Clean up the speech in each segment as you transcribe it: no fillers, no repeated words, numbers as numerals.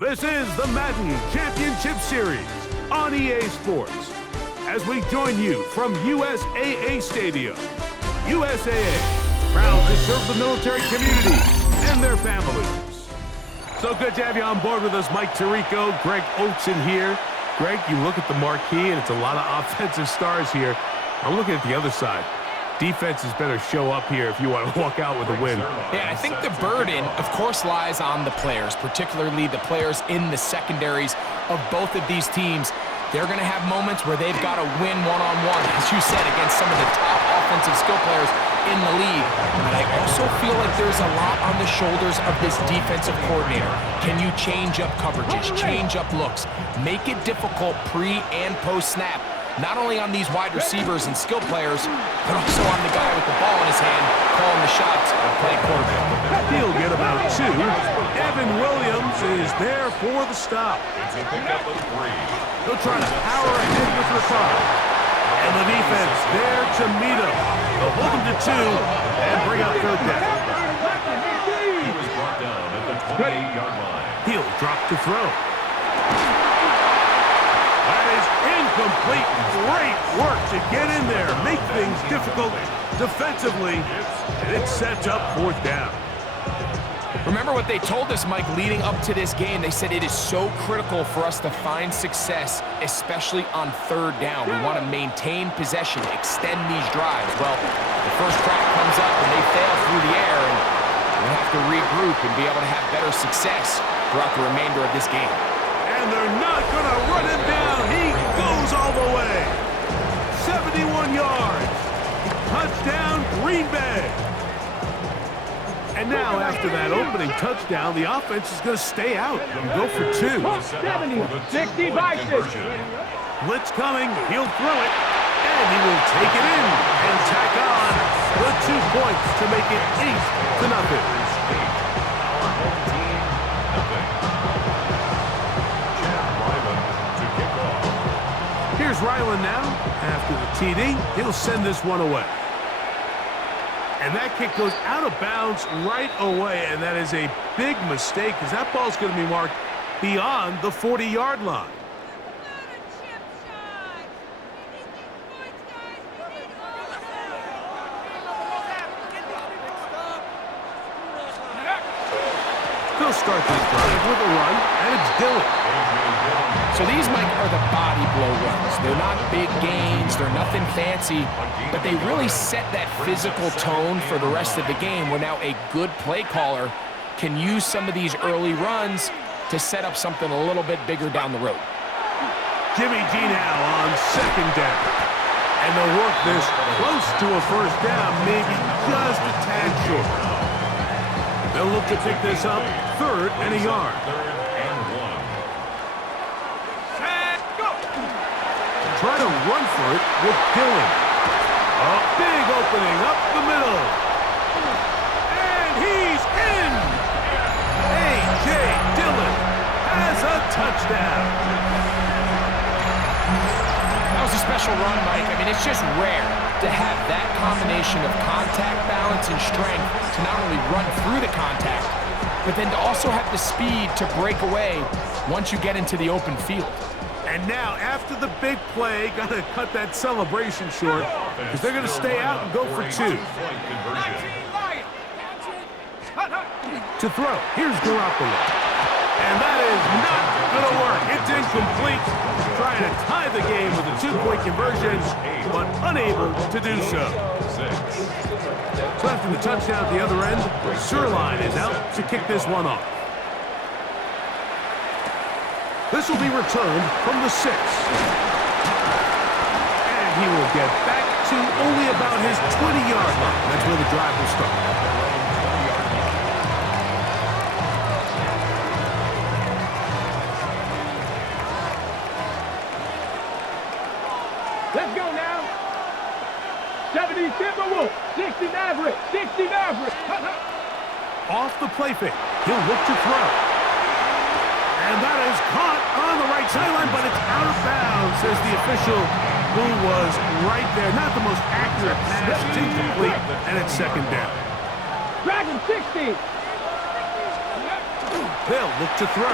This is the Madden Championship Series on EA Sports. As we join you from USAA Stadium, USAA, proud to serve the military community and their families. So good to have you on board with us, Mike Tirico, Greg Oatson here. Greg, you look at the marquee, and it's a lot of offensive stars here. I'm looking at the other side. Defenses better show up here if you want to walk out with a win. Yeah, I think the burden, of course, lies on the players, particularly the players in the secondaries of both of these teams. They're going to have moments where they've got to win one-on-one, as you said, against some of the top offensive skill players in the league. But I also feel like there's a lot on the shoulders of this defensive coordinator. Can you change up coverages, change up looks, make it difficult pre- and post-snap? Not only on these wide receivers and skill players, but also on the guy with the ball in his hand, calling the shots and playing quarterback. He'll get about two. Evan Williams is there for the stop. He'll try to power ahead with Ricard. And the defense there to meet him. They'll hold him to two and bring up third down. He was brought down at the 28-yard line. He'll drop to throw. That is incomplete. Great work to get in there, make things difficult defensively, and it sets up fourth down. Remember what they told us, Mike, leading up to this game. They said it is so critical for us to find success, especially on third down. We want to maintain possession, extend these drives. Well, the first crack comes up and they fail through the air, and we'll have to regroup and be able to have better success throughout the remainder of this game. And they're not going to run him down. He goes all the way. 71 yards. Touchdown, Green Bay. And now, after that opening touchdown, the offense is going to stay out and go for two. 70, 65, 60. Blitz coming. He'll throw it. And he will take it in and tack on the 2 points to make it 8-0. Here's Ryland now. After the TD, he'll send this one away. And that kick goes out of bounds right away, and that is a big mistake because that ball's going to be marked beyond the 40-yard line. They'll start this drive with a run, and it's Dillon. So these, Mike, are the body blow runs. They're not big gains, they're nothing fancy, but they really set that physical tone for the rest of the game where now a good play caller can use some of these early runs to set up something a little bit bigger down the road. Jimmy G now on second down. And they'll work this close to a first down, maybe just a tad short. They'll look to pick this up third and a yard. Try to run for it with Dillon. A big opening up the middle. And he's in! A.J. Dillon has a touchdown. That was a special run, Mike. I mean, it's just rare to have that combination of contact balance and strength to not only run through the contact, but then to also have the speed to break away once you get into the open field. And now, after the big play, got to cut that celebration short because they're going to stay out and go for two. To throw, here's Garoppolo. And that is not going to work. It's incomplete. Trying to tie the game with a two-point conversion, but unable to do so. So after the touchdown at the other end, Sirline is out to kick this one off. This will be returned from the 6. And he will get back to only about his 20-yard line. That's where the drive will start. Let's go now. 70 Timberwolves, 60 Maverick, 60 Maverick. Off the play fake, he'll look to throw. And that is caught on the right sideline, but it's out of bounds, says the official, who was right there. Not the most accurate pass, it's incomplete, and it's second down. Dragon 60. They'll look to throw.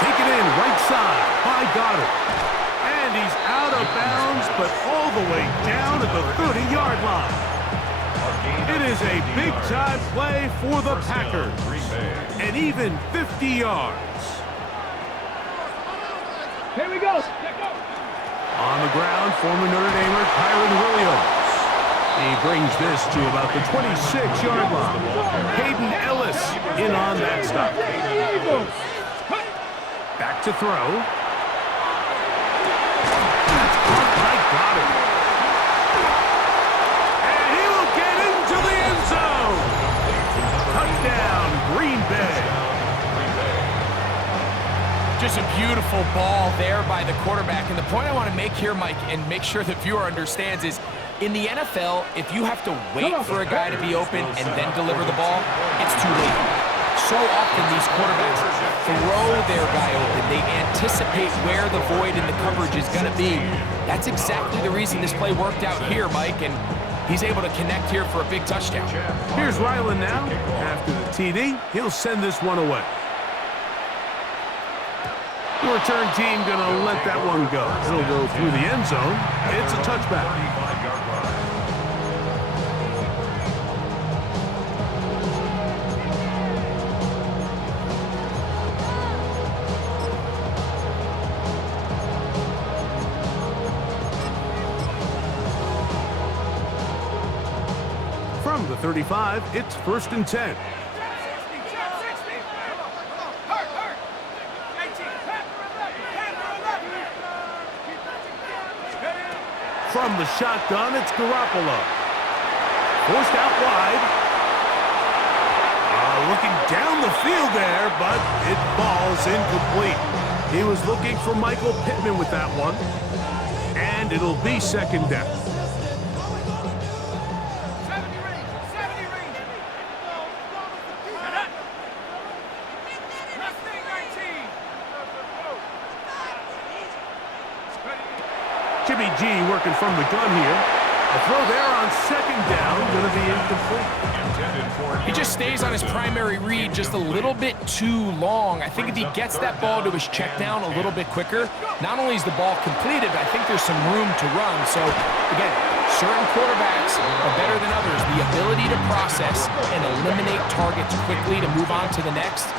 taken in right side by Goddard. And he's out of bounds, but all the way down at the 30-yard line. It is a big-time play for the Packers. And even 50 yards. Here we go. On the ground, former Notre Damer Kyron Williams. He brings this to about the 26-yard line. Hayden Ellis in on that stop. Back to throw. That's caught by Goddard. And he will get into the end zone. Touchdown, Green Bay. Just a beautiful ball there by the quarterback. And the point I want to make here, Mike, and make sure the viewer understands is, in the NFL, if you have to wait for a guy to be open and then deliver the ball, it's too late. So often these quarterbacks throw their guy open. They anticipate where the void in the coverage is going to be. That's exactly the reason this play worked out here, Mike, and he's able to connect here for a big touchdown. Here's Ryland now. After the TD, he'll send this one away. The return team going to let that one go. It'll go through the end zone. It's a touchback. From the 35, it's 1st and 10. From the shotgun, it's Garoppolo. Forced out wide. Looking down the field there, but it falls incomplete. He was looking for Michael Pittman with that one. And it'll be 2nd down. Jimmy G working from the gun here. A throw there on 2nd down, going to be incomplete. He just stays on his primary read just a little bit too long. I think if he gets that ball to his check down a little bit quicker, not only is the ball completed, but I think there's some room to run. So, again, certain quarterbacks are better than others. The ability to process and eliminate targets quickly to move on to the next,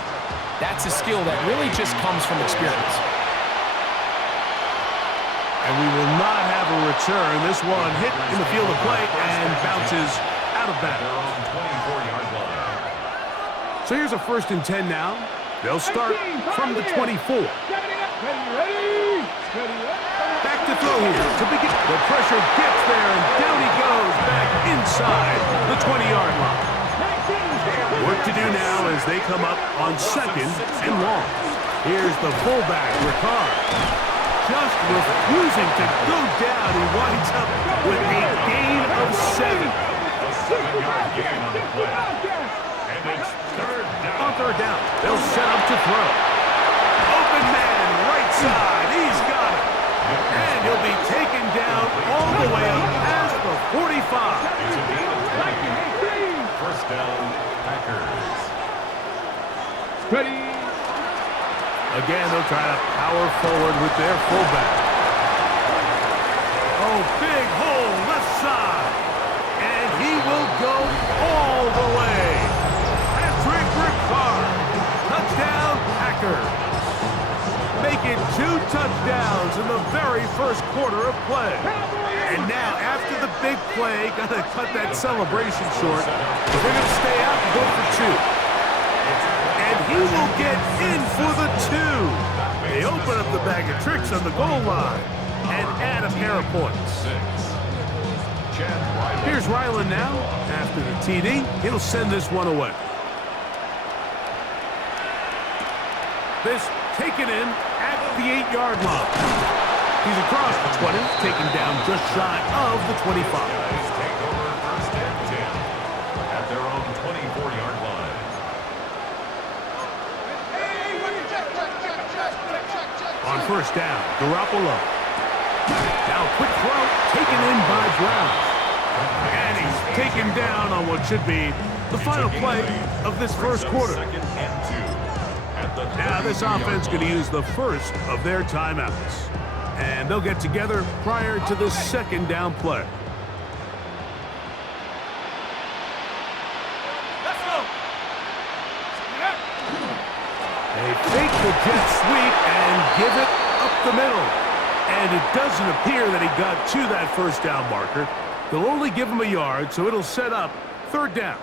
that's a skill that really just comes from experience. And we will not have a return. This one hit in the field of play and bounces out of bounds. So here's a 1st and 10 now. They'll start from the 24. Back to throw here. To begin. The pressure gets there, and down he goes back inside the 20-yard line. Work to do now as they come up on 2nd and long. Here's the fullback, Ricard. Just refusing to go down. He winds up with a gain of 7. A 7-yard gain on the play. And it's 3rd down. On 3rd down, they'll set up to throw. Open man, right side. He's got it. And he'll be taken down all the way up past the 45. It's a gain of 20. 1st down, Packers. Ready. Again, they'll try to power forward with their fullback. Oh, big hole left side. And he will go all the way. Patrick Ricard. Touchdown, Packers. Make it 2 touchdowns in the very 1st quarter of play. And now, after the big play, got to cut that celebration short. They're going to stay out and go for 2. And he will get in for the 2. They open up the bag of tricks on the goal line and add a pair of points. Here's Ryland now. After the TD, he'll send this one away. This taken in at the 8-yard line. He's across the 20, taken down just shy of the 25. Take over 1st and 10 at their own 24-yard line. On 1st down, Garoppolo. Now quick throw, taken in by Brown. And he's taken down on what should be the final play of this 1st quarter. 2nd and 2 at Now this offense going to use the first of their timeouts. And they'll get together prior to the second down play. They fake the jet sweep and give it up the middle. And it doesn't appear that he got to that first down marker. They'll only give him a yard, so it'll set up third down.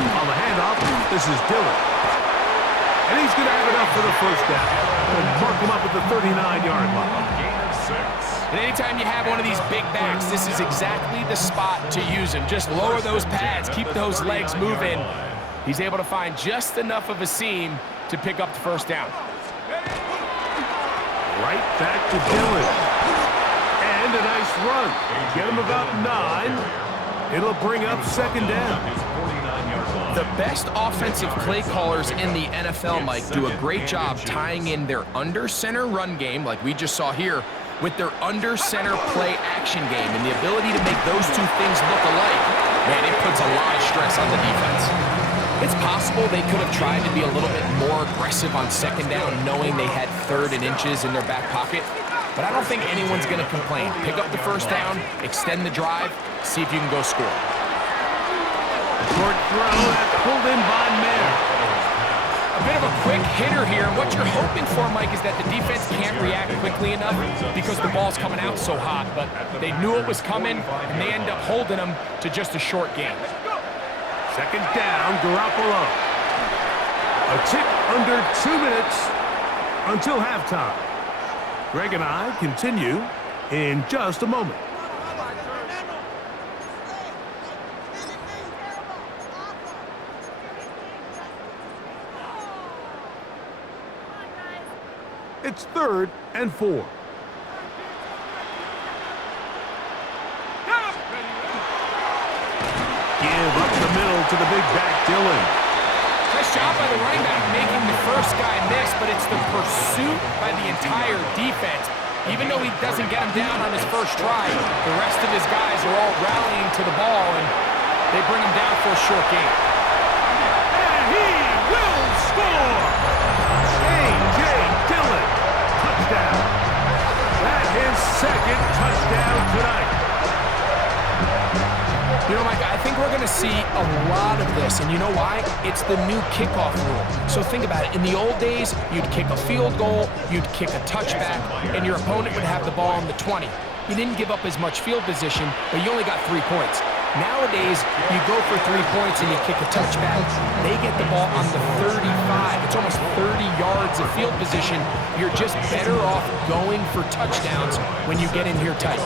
On the handoff, this is Dillon. And he's going to have enough for the first down. And mark him up at the 39-yard line. Gain of 6. And anytime you have one of these big backs, this is exactly the spot to use him. Just lower those pads, keep those legs moving. He's able to find just enough of a seam to pick up the first down. Right back to Dillon. And a nice run. Get him about 9. It'll bring up second down. The best offensive play callers in the NFL, Mike, do a great job tying in their under-center run game, like we just saw here, with their under-center play action game. And the ability to make those two things look alike, man, it puts a lot of stress on the defense. It's possible they could have tried to be a little bit more aggressive on second down, knowing they had 3rd and inches in their back pocket. But I don't think anyone's going to complain. Pick up the first down, extend the drive, see if you can go score. Short throw, that's pulled in by Mayer. A bit of a quick hitter here, and what you're hoping for, Mike, is that the defense can't react quickly enough because the ball's coming out so hot, but they knew it was coming, and they end up holding them to just a short gain. Second down, Garoppolo. A tick under 2 minutes until halftime. Greg and I continue in just a moment. It's 3rd and 4. Give up the middle to the big back, Dillon. Nice job by the running back making the first guy miss, but it's the pursuit by the entire defense. Even though he doesn't get him down on his first try, the rest of his guys are all rallying to the ball, and they bring him down for a short gain. And he will score! A.J. Dillon, touchdown. That's his second touchdown tonight. You know, Mike, I think we're going to see a lot of this, and you know why? It's the new kickoff rule. So think about it. In the old days, you'd kick a field goal, you'd kick a touchback, and your opponent would have the ball on the 20. You didn't give up as much field position, but you only got 3 points. Nowadays, you go for 3 points and you kick a touchback. They get the ball on the 35. It's almost 30 yards of field position. You're just better off going for touchdowns when you get in here tight.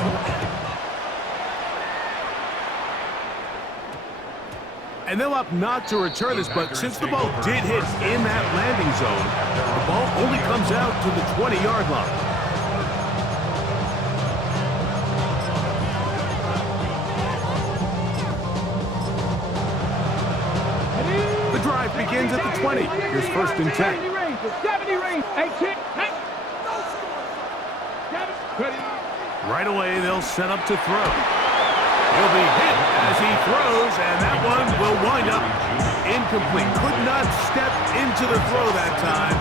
And they'll opt not to return this, but since the ball did hit in that landing zone, the ball only comes out to the 20-yard line. The drive begins at the 20. Here's 1st and 10. Right away, they'll set up to throw. He'll be hit as he throws, and that one will wind up incomplete. Could not step into the throw that time.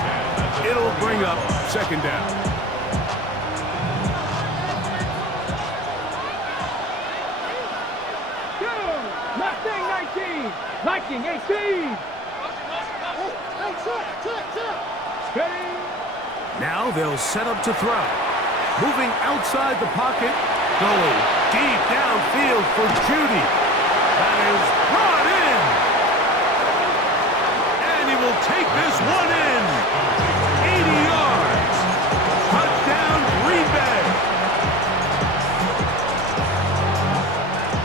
It'll bring up second down. Mustang 19, Viking 18. Now they'll set up to throw. Moving outside the pocket, going deep downfield for Judy. That is brought in. And he will take this one in. 80 yards. Touchdown, Green Bay.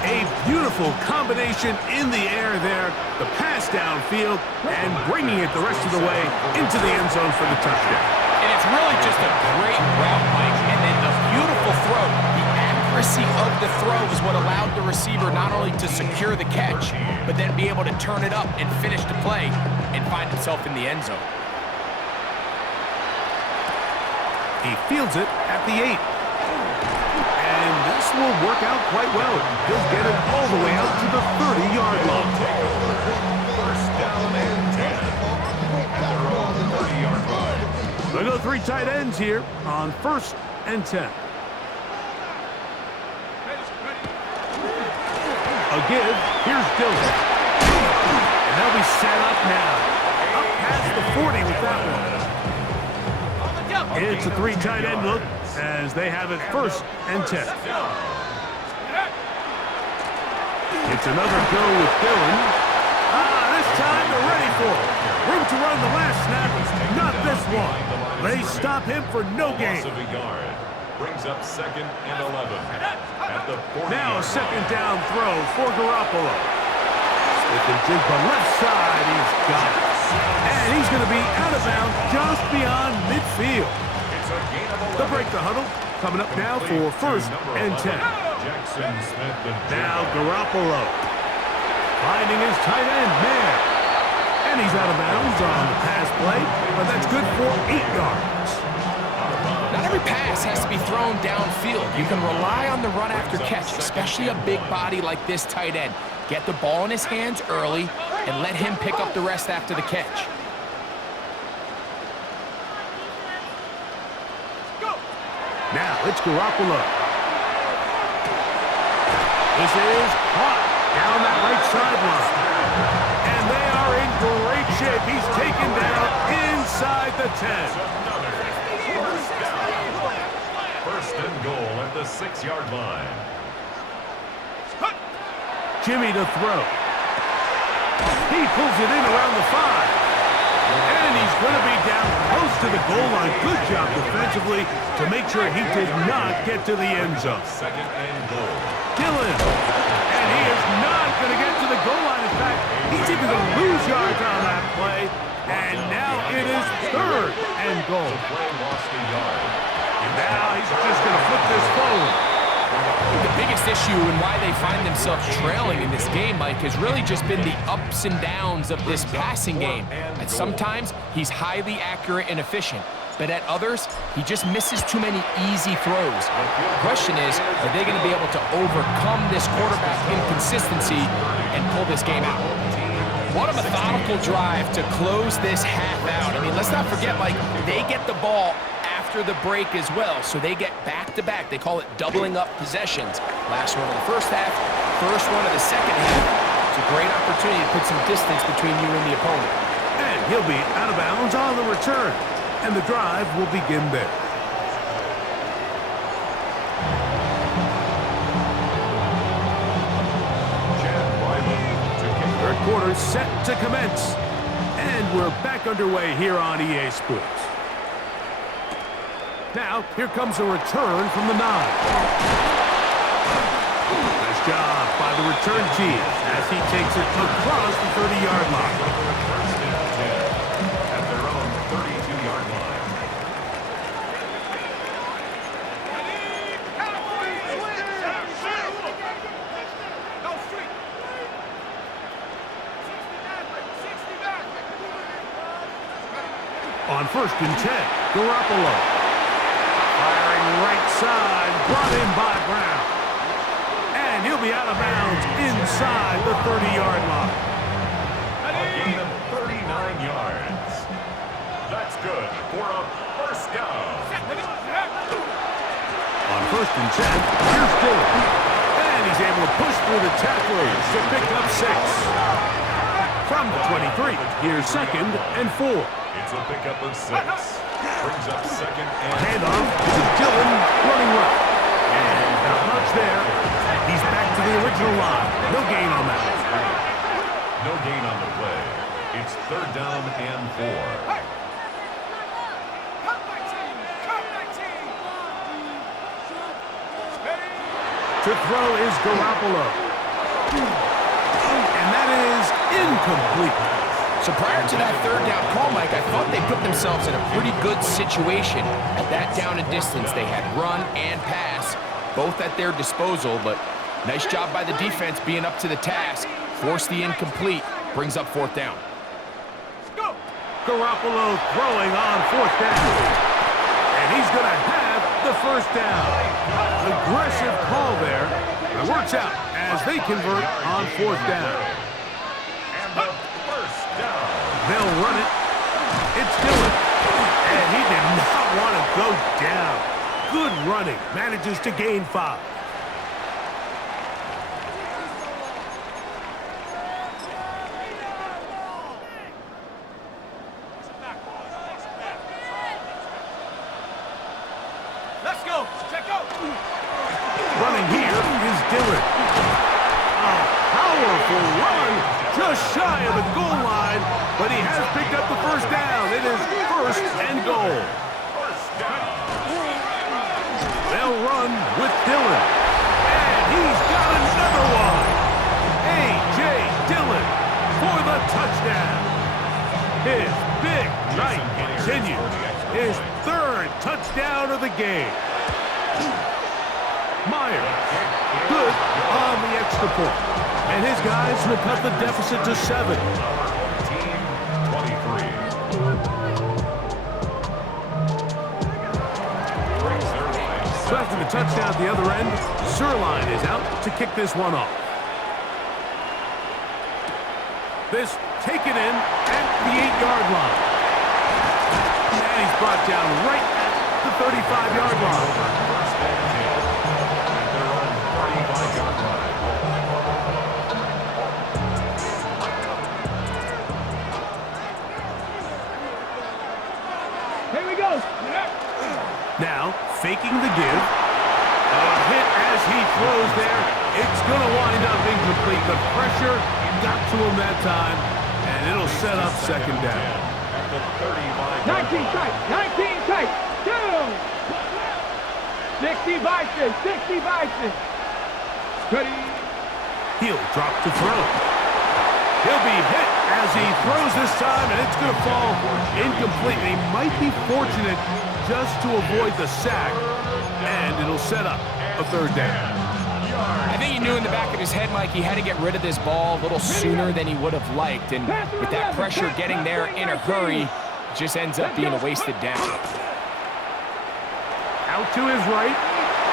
A beautiful combination in the air there. The pass downfield and bringing it the rest of the way into the end zone for the touchdown. And it's really just a great route, Mike, and then a beautiful throw. The accuracy of the throw is what allowed the receiver not only to secure the catch, but then be able to turn it up and finish the play and find himself in the end zone. He fields it at the 8. And this will work out quite well. He'll get it all the way out to the 30-yard line. First down and 10 at their own 30-yard line. They'll go 3 tight ends here on 1st and 10. A give. Here's Dillon. And they'll be set up now. Up past the 40 with that one. It's a 3 tight end look as they have it 1st and 10. It's another go with Dillon. This time they're ready for it. Room to run the last snap. Not this one. They stop him for no gain. Brings up 2nd and 11 at the 40. Now a 2nd down throw for Garoppolo. With the jig the left side, he's got it. And he's going to be out of bounds just beyond midfield. They'll break the huddle. Coming up now for 1st and 10. Now Garoppolo finding his tight end man. And he's out of bounds on the pass play, but that's good for 8 yards. Not every pass has to be thrown downfield. You can rely on the run after catch, especially a big body like this tight end. Get the ball in his hands early and let him pick up the rest after the catch. Now it's Garoppolo. This is caught down that right sideline. And they are in great shape. He's taken down inside the 10. First and goal at the 6-yard line. Jimmy to throw. He pulls it in around the 5. And he's going to be down close to the goal line. Good job defensively to make sure he did not get to the end zone. 2nd and goal. Dillon. And he is not going to get to the goal line. In fact, he's even going to lose yards on that play. And now it is 3rd and goal. Play lost a yard. Now he's just going to flip this forward. The biggest issue and why they find themselves trailing in this game, Mike, has really just been the ups and downs of this passing game. At sometimes, he's highly accurate and efficient, but at others, he just misses too many easy throws. The question is, are they going to be able to overcome this quarterback inconsistency and pull this game out? What a methodical drive to close this half out. I mean, let's not forget, Mike, they get the ball after the break as well, so they get back-to-back. They call it doubling up possessions. Last one of the first half, first one of the second half. It's a great opportunity to put some distance between you and the opponent. And he'll be out of bounds on the return. And the drive will begin there. Third quarter set to commence. And we're back underway here on EA Sports. Now, here comes a return from the 9. Nice job by the return team as he takes it across the 30-yard line. First and 10 at their own 32-yard line. On 1st and 10, Garoppolo. Firing right side, brought in by Brown. And he'll be out of bounds inside the 30-yard line. A gain of 39 yards. That's good for a first down. On 1st and 10, here's Dillon. And he's able to push through the tacklers to pick up 6. From the 23, here's 2nd and 4. It's a pickup of 6. Brings up 2nd and Handoff to Dillon running right. And not much there. He's back to the original line. No gain on that. no gain on the play. It's 3rd down and 4. To throw is Garoppolo. And that is incomplete. So prior to that 3rd down call, Mike, I thought they put themselves in a pretty good situation at that down and distance. They had run and pass. both at their disposal, but nice job by the defense being up to the task. Force the incomplete, brings up 4th down. Garoppolo throwing on 4th down. And he's going to have the 1st down. Aggressive call there. It works out as they convert on 4th down. And the 1st down. They'll run it. It's Dillon. And he did not want to go down. Good running. Manages to gain 5. Let's go. Check out. Running here is Dillon. A powerful run just shy of the goal line, but he has picked up the 1st down. It is 1st and goal. 1st down. They'll run with Dillon. And he's got another one. A.J. Dillon for the touchdown. His big night continues. His 3rd touchdown of the game. Myers, good on the extra point. And his guys will cut the deficit to 7. Team 23. So after the touchdown at the other end, Sirline is out to kick this one off. This taken in at the 8-yard line. And he's brought down right at the 35-yard line. They're on 35-yard line. Here we go. Now, faking the give. A hit as he throws there. It's going to wind up incomplete. The pressure got to him that time, and it'll set up 2nd down. At the 35. 19 tight. 19 tight. Down. 60 Bison. 60 Bison. Ready. He'll drop to throw. He'll be hit as he throws this time, and it's going to fall incomplete. He might be fortunate just to avoid the sack, and it'll set up a 3rd down. I think he knew in the back of his head, Mike, he had to get rid of this ball a little sooner than he would have liked. And with that pressure getting there in a hurry, it just ends up being a wasted down. Out to his right.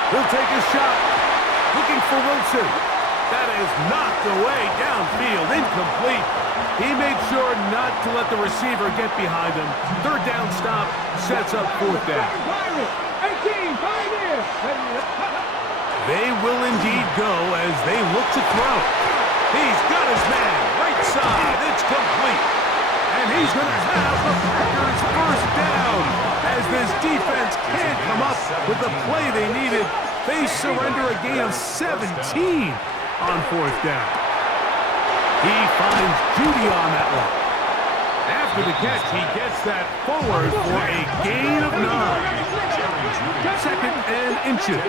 He'll take a shot. Looking for Wilson. That is knocked away downfield. Incomplete. He made sure not to let the receiver get behind him. 3rd down stop sets up 4th down. 18, pioneer. They will indeed go as they look to throw. He's got his man right side. It's complete. And he's going to have the Packers 1st down as this defense can't come up with the play they needed. They surrender a gain of 17 on 4th down. He finds Judy on that one. After the catch, he gets that forward for a gain of 9. 2nd and inches.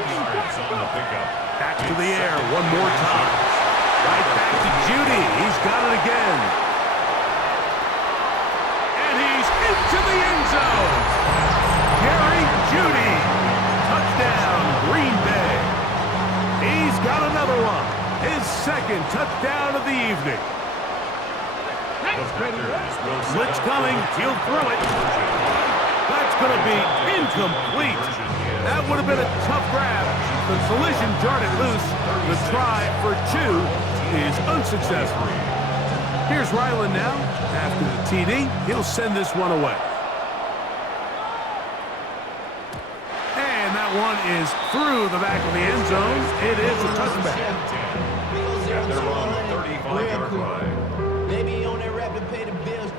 Back to the air one more time. Right back to Judy. He's got it again. And he's into the end zone. Jerry Judy. Touchdown, Green Bay. He's got another one. His 2nd touchdown of the evening. Blitz coming. He'll throw it. That's going to be incomplete. That would have been a tough grab. The collision jarred it loose. The try for 2 is unsuccessful. Here's Ryland now. After the TD, he'll send this one away. And that one is through the back of the end zone. It is a touchback. And they're on the 35-yard line. Maybe on that rap to pay the bills.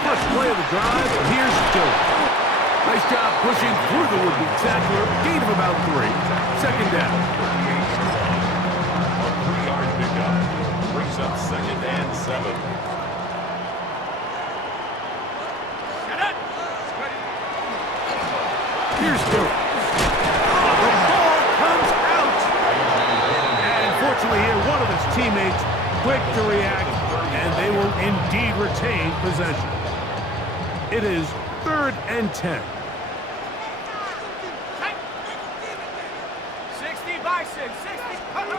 First play of the drive, here's Dillon. Nice job pushing through the would-be tackler. Gain of about 3. 2nd down. A 3-yard pickup. Brings up 2nd and 7. Here's Dillon. The ball comes out. And fortunately here, one of his teammates quick to react, and they will indeed retain possession. It is 3rd and 10. 60 by 6, 60.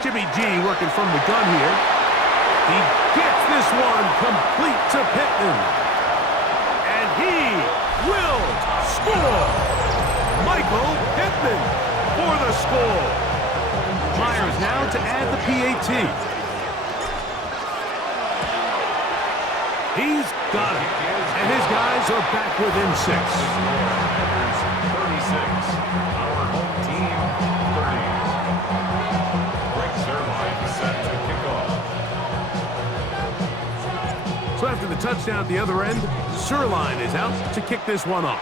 Jimmy G working from the gun here. He gets this one complete to Pittman. And he will score. Michael Pittman for the score. Myers now to add the PAT. He's got it. And his guys are back within 6. 36. Our home team, 30. Rick Zerline set to kick off. So after the touchdown at the other end, Zerline is out to kick this one off.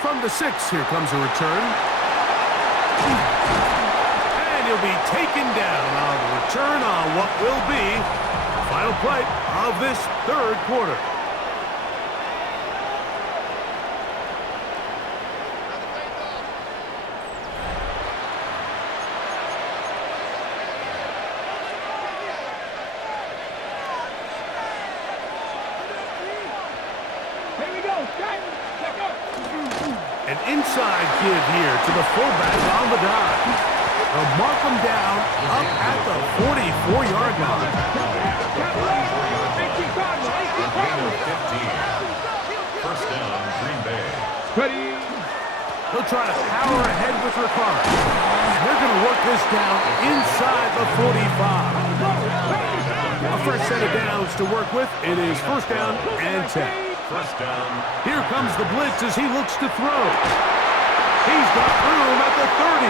From the 6, here comes a return. And he'll be taken down on the return on what will be the final play of this 3rd quarter. Here we go. Check up. An inside give here to the fullback on the dive. They'll mark him down up at the 44-yard line. First down, Green Bay. Ready. He'll try to power ahead with Ricard. And they're going to work this down inside the 45. A fresh set of downs to work with. It is 1st down and 10. First down. Here comes the blitz as he looks to throw. He's got room at the 30.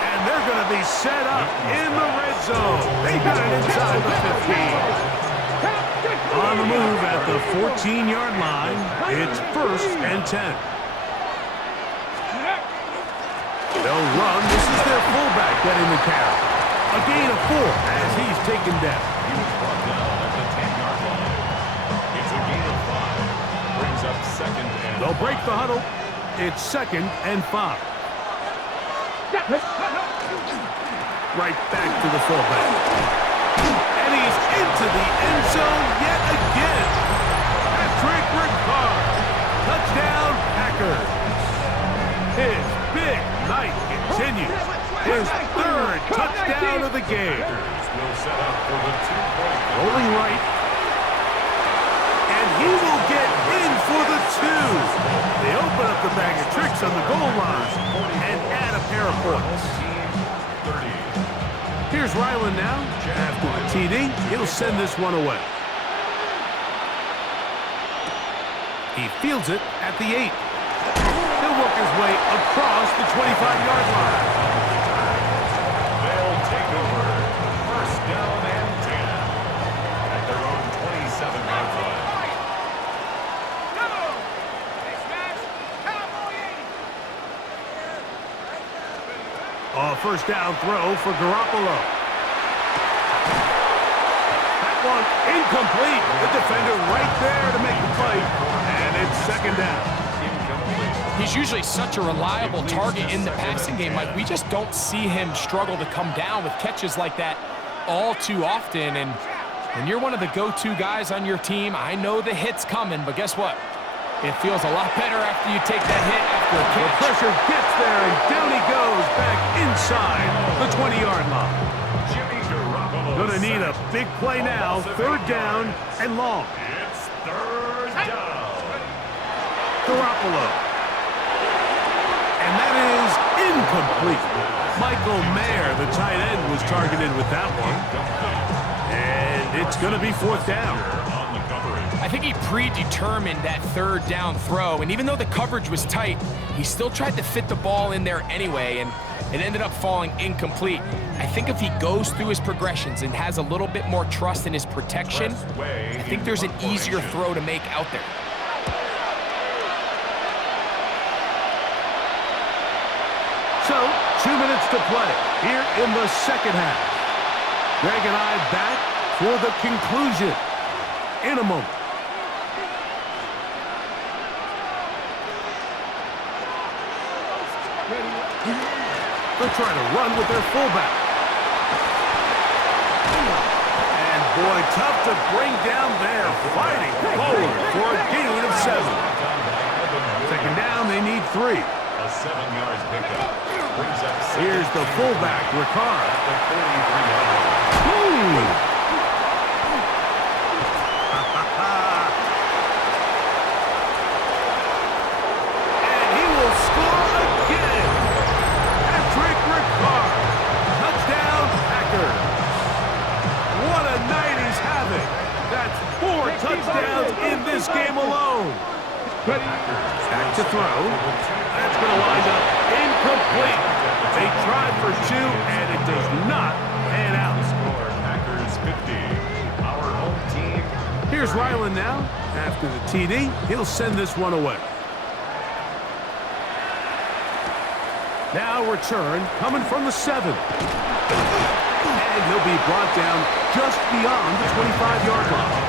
And they're going to be set up in the red zone. They got it inside the 15. On the move at the 14-yard line, it's 1st and 10. They'll run. This is their fullback getting the carry. A gain of 4 as he's taken down. He was brought down at the 10-yard line. It's a gain of 5. Brings up 2nd and 5. They'll break the huddle. It's 2nd and 5. Right back to the fullback. And he's into the end zone yet again. Patrick Ricard. Touchdown, Packers. His big night continues. His 3rd touchdown of the game. Will set up for the 2-point. Rolling right. And he will get in for the 2. They open up the bag of tricks on the goal line and add a pair of points. 30. Here's Ryland now. After the TD, he'll send this one away. He fields it at the 8. He'll work his way across the 25-yard line. They'll take over. First down and 10. At their own 27-yard line. A first down throw for Garoppolo. That one incomplete. The defender right there to make the play. And it's 2nd down. He's usually such a reliable target in the passing game. Like, we just don't see him struggle to come down with catches like that all too often. And when you're one of the go-to guys on your team, I know the hit's coming, but guess what? It feels a lot better after you take that hit after a catch. The pressure gets there, and down he goes back inside the 20-yard line. Jimmy Garoppolo. Gonna need a big play now. 3rd down and long. It's 3rd down. Garoppolo. And that is incomplete. Michael Mayer, the tight end, was targeted with that one. And it's going to be 4th down. On the coverage. I think he predetermined that 3rd down throw, and even though the coverage was tight, he still tried to fit the ball in there anyway, and it ended up falling incomplete. I think if he goes through his progressions and has a little bit more trust in his protection, I think there's an easier throw to make out there. So, 2 minutes to play here in the 2nd half. Greg and I back for the conclusion in a moment. They're trying to run with their fullback. And Boy, tough to bring down there. Fighting forward for a gain of 7. Second down, they need 3. A 7-yard pickup. Brings up Here's the fullback, Ricard. at the 43-yard line. And he will score again. Patrick Ricard. Touchdown, Packers. What a night he's having. That's 4 touchdowns in this game alone. Back to throw. That's going to wind up incomplete. They tried for 2, and it does not pan out. Score Packers 50. Our home team. Here's Ryland now. After the TD, he'll send this one away. Now return coming from the 7. And he'll be brought down just beyond the 25-yard line.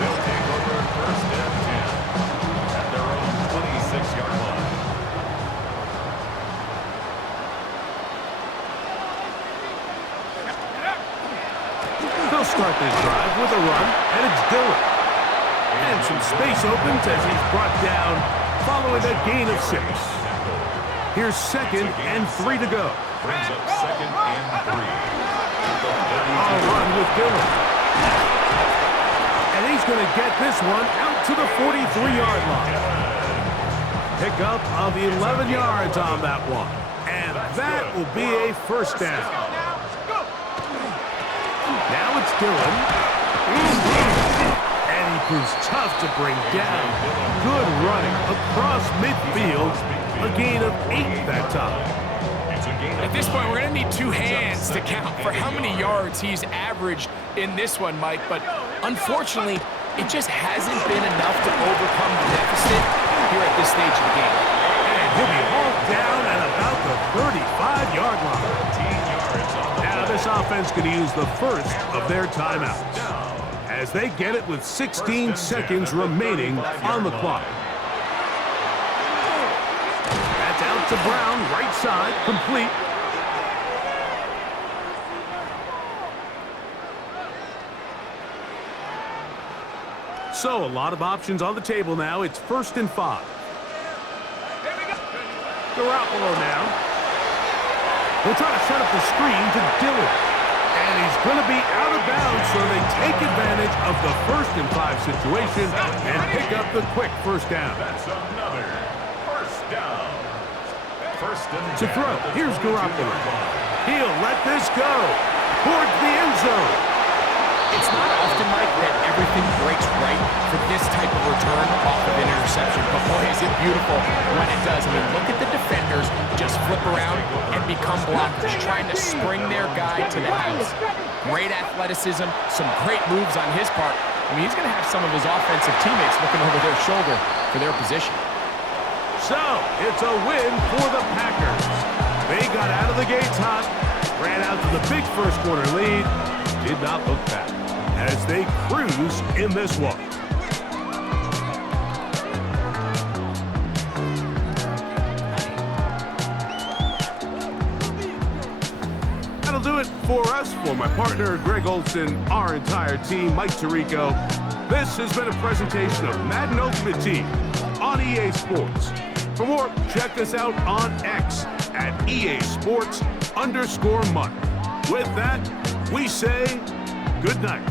They'll take over first and 10 at their own 26-yard line. They'll start this drive with a run, and it's Dillon. And some space opens as he's brought down following a gain of 6. Here's 2nd and 3 to go. Brings up 2nd and 3. I'll run with Dillon. And he's going to get this one out to the 43-yard line. Pickup of 11 yards on that one. And that will be a first down. Now it's Dillon. And he proves tough to bring down. Good running across midfield. A gain of 8 that time. At this point, we're going to need 2 hands to count for how many yards he's averaged in this one, Mike. But unfortunately, it just hasn't been enough to overcome the deficit here at this stage of the game. And he'll be hauled down at about the 35-yard line. Now this offense going to use the first of their timeouts as they get it with 16 seconds remaining on the clock. That's out to Brown, right side, complete. So a lot of options on the table now. It's 1st and 5. Garoppolo now. They'll try to set up the screen to Dillon. And he's going to be out of bounds, so they take advantage of the 1st and 5 situation and pick up the quick first down. That's another first down. First and To throw, here's Garoppolo. He'll let this go towards the end zone. It's not often, Mike, that everything breaks right for this type of return off of an interception. But boy, is it beautiful when it does. I mean, look at the defenders just flip around and become blockers, trying to spring their guy to the house. Great athleticism, some great moves on his part. I mean, he's going to have some of his offensive teammates looking over their shoulder for their position. So, it's a win for the Packers. They got out of the gates hot, ran out to the big first quarter lead, did not look back as they cruise in this one. That'll do it for us. For my partner, Greg Olson, our entire team, Mike Tirico, this has been a presentation of Madden Ultimate Team on EA Sports. For more, check us out on X at EA Sports_Mike. With that, we say good night.